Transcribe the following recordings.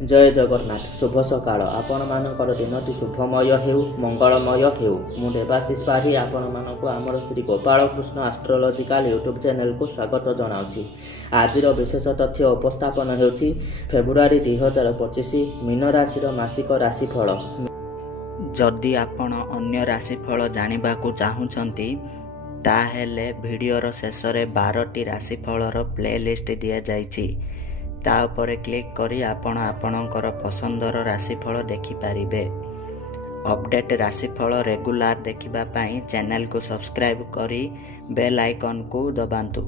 जय जगन्नाथ शुभ सकाळ आपण मानकर दिनटी शुभमय हेउ मंगलमय हेउ मु देवाशीष पाढ़ी आपण मानक आमर Shri Gopal Krishna astrological YouTube channel को स्वागत जनाउछि। आज विशेष तथ्य उपस्थापन हेउछि फेब्रुआरी 2025 मीन राशि मासिक राशिफल। जदि आपण अन्य राशिफल जानिबाकू चाहुचंती ताहेले वीडियोर शेष में 12टी राशिफलर प्लेलिस्ट दिया जाइछि। ता उपरे क्लिक करी आपणकर पसंदर राशिफल देखिपारे। अपडेट राशिफल रेगुलार देखिबा पाई चैनल को सब्सक्राइब करी बेल आइकन को दबांतु।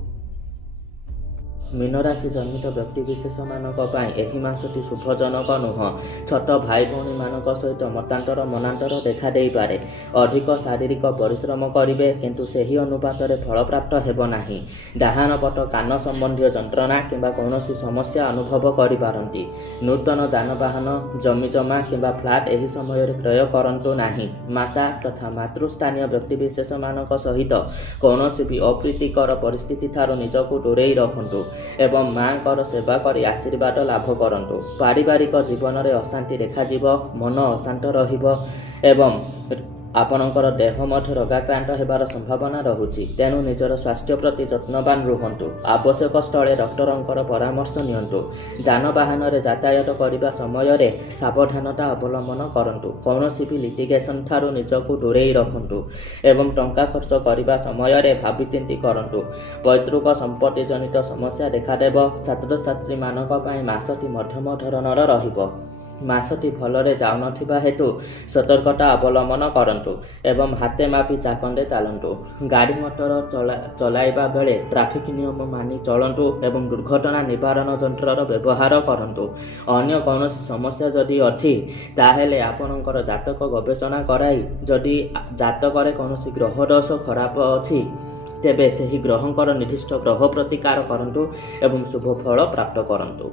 मीन राशि जन्मित व्यक्ति विशेष मानी मासटी शुभजनक नुह। छत भाई भौणी मान सहित मतांतर मनांतर देखा दे पारे। अधिक शारीरिक परिश्रम करेंगे किंतु सही अनुपात में फल प्राप्त हेब नाही। डाहाण पट कान संबंधी जंत्रणा किंबा कौन समस्या अनुभव करिपारंती। नूतन जानवाहन जमीजमा किंबा फ्लैट एही समय क्रय करंतु नाही। माता तथा मातृस्थानीय व्यक्ति विशेष मान सहित कौन भी अप्रीतिकर परिस्थिति ठारू निजको दूरेई रखंतु एवं मां सेवा करी आशीर्वाद लाभ करंतु। पारिवारिक जीवन में अशांति देखाजिब, मन अशांत रहिबो एवं आपणकर देह मध्य रोगाक्रांत हेबार संभावना रहुछि। तेणु निजर स्वास्थ्य प्रति जत्नवान रुहंतु। आवश्यक स्थले डॉक्टरंकर परामर्श नियंतु। जानवाहन रे यातायात करिबा समय रे सावधानता अवलंबन करंतु। कौनसी भी लिटिगेशन ठारू निजको दूरेई रखंतु एवं टंका खर्च करिबा समय रे भाबी चिंती करंतु। पैतृक संपत्ति जनित समस्या देखादेब। छात्र छात्री मानक पई मासटी मध्यम धरणर रहिबो। मासटी भलरे जाउनथिबा हेतु सतर्कता अवलंबन करंतु एवं हाथे मापी चाकंडे चलंतु। गाड़ी मोटर चलाइबा बेले ट्रैफिक नियम मानि चलंतु एवं दुर्घटना निवारण यंत्रर व्यवहार करंतु। अन्य कौनसी समस्या जदि अछि ताहेले आपणकर जातक गवेषणा कराई जदि जातकरे कौनसी ग्रह दोष खराब अछि तेबे सही ग्रहंकर निर्दिष्ट ग्रह प्रतिकार करंतु एवं शुभ फल प्राप्त करंतु।